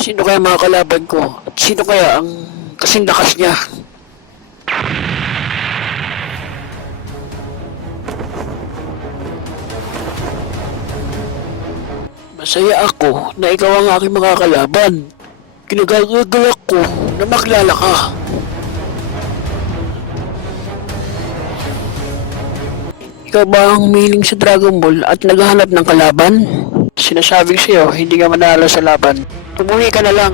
Sino kaya mga kalaban ko? At sino kaya ang kasing lakas niya? Masaya ako na ikaw ang aking mga kalaban. Kinagagagalak ko na makilala ka. Ikaw ba ang humiling sa Dragon Ball at naghahanap ng kalaban? Sinasabing sa'yo, hindi ka manalo sa laban. Umuwi ka na lang.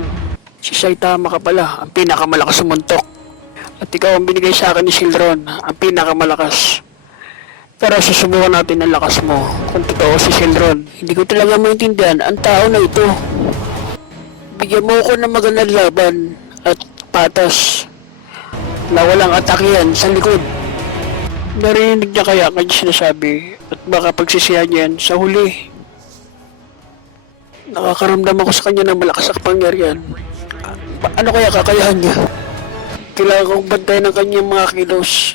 Si Saitama ka pala, ang pinakamalakas sumuntok. At ikaw ang binigay sa akin ni Sildron, ang pinakamalakas. Pero susubukan natin ang lakas mo. Kung totoo si Sildron, hindi ko talaga maintindihan ang tao na ito. Bigyan mo ako ng magandang laban at patas na walang atakihan sa likod. Narinig niya kaya kanya sinasabi at baka pagsisihan niya yan sa huli. Nakakaramdam ako sa kanya ng malakas na kapangyarihan. Ano kaya kakayahan niya? Kailangan kong bantayan ng kanyang mga kilos.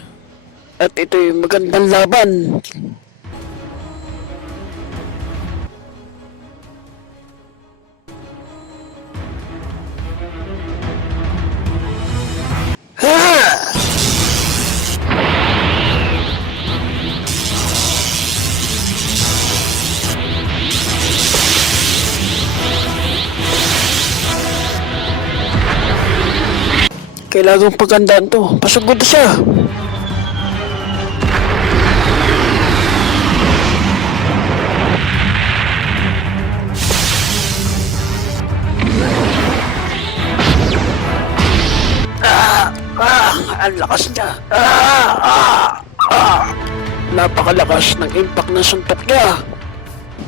At ito'y magandang laban. Ha! Kailangang pagandaan to. Pasugod na siya. Ang lakas niya. Napakalakas ng impact ng suntok niya.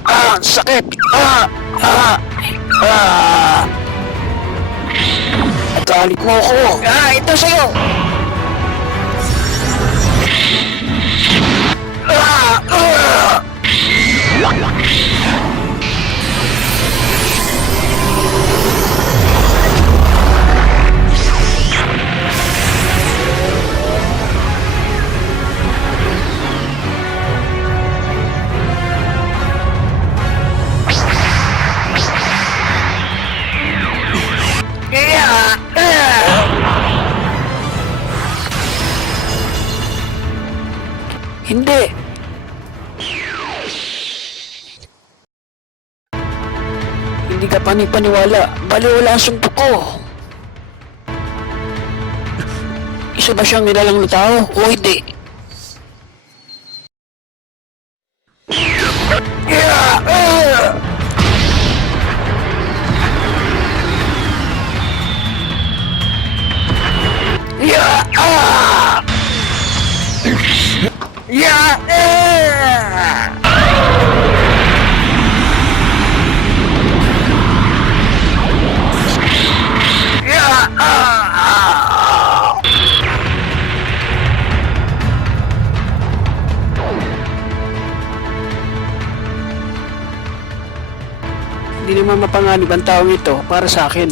Ang sakit. Galit mo ako. Ito sa'yo. Hindi. Hindi ka panipaniwala. Baliwala ang suntok ko. Isa ba siyang nilalang na tao o hindi? Hindi naman mapanganib ang taong ito para sa akin.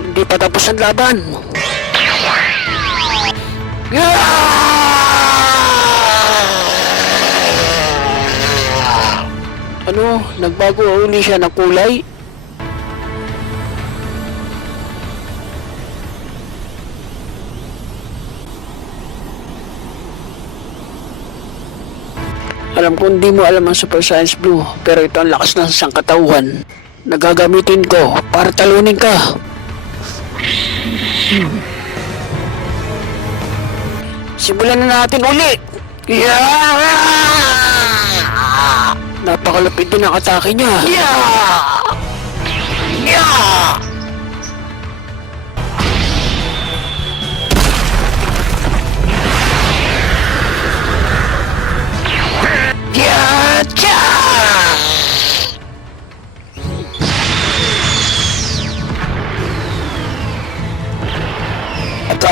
Hindi pa tapos ang laban. Ano? Nagbago uli siya ng kulay? Alam ko hindi mo alam ang Super Saiyan Blue, pero ito ang lakas ng sangkatauhan na gagamitin ko para talunin ka. Simulan na natin uli. Napakalapit din ang atake niya.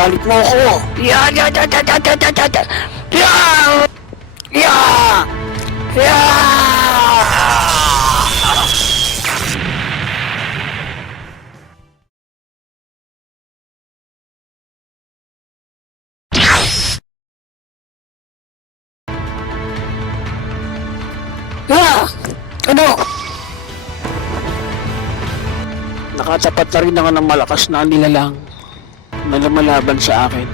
galit mo ako. Ya! Ya! Ya! Ya! Ya! Ya! Ya! Ya! Ya! Ya! Ya! Ah! Ano? Nakatapat na rin ako ng malakas na nilalang na lumalaban sa akin.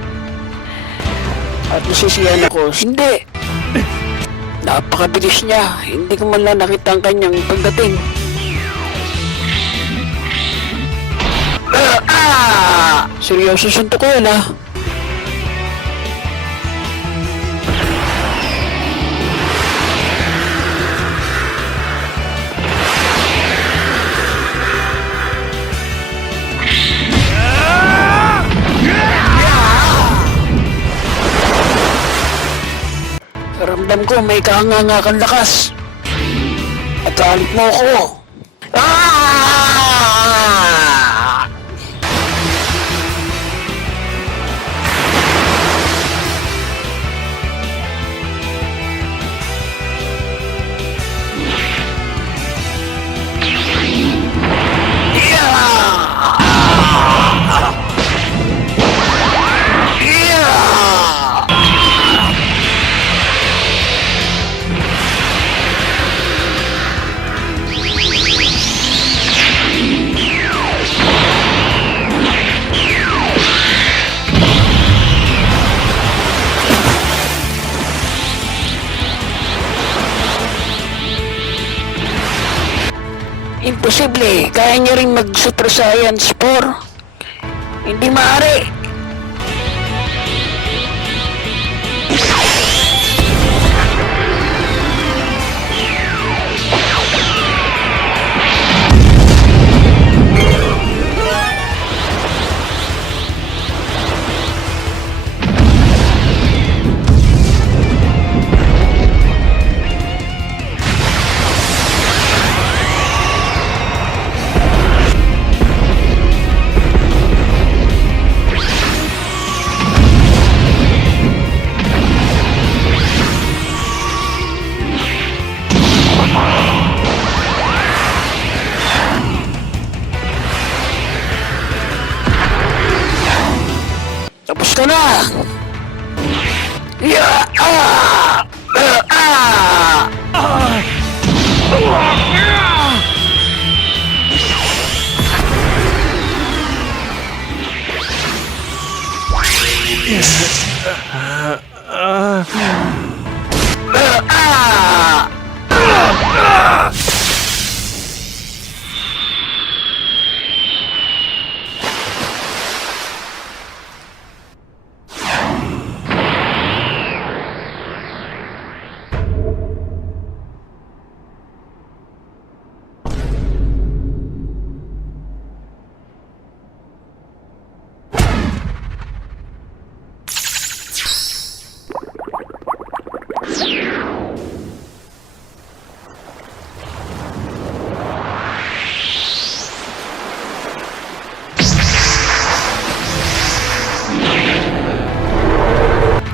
At nasisiyan ako, hindi! Napakabilis niya, hindi ko man lang nakita ang kanyang pagdating. Seryoso suntok ko yan ah. Ramdam ko may kahangangakan lakas. At galit mo ako. Ah! Imposible, kaya niya rin mag-Super Saiyan 4. Hindi maaari. Tapos ka na! Ya! Ah! Ah! Ah!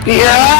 Yeah!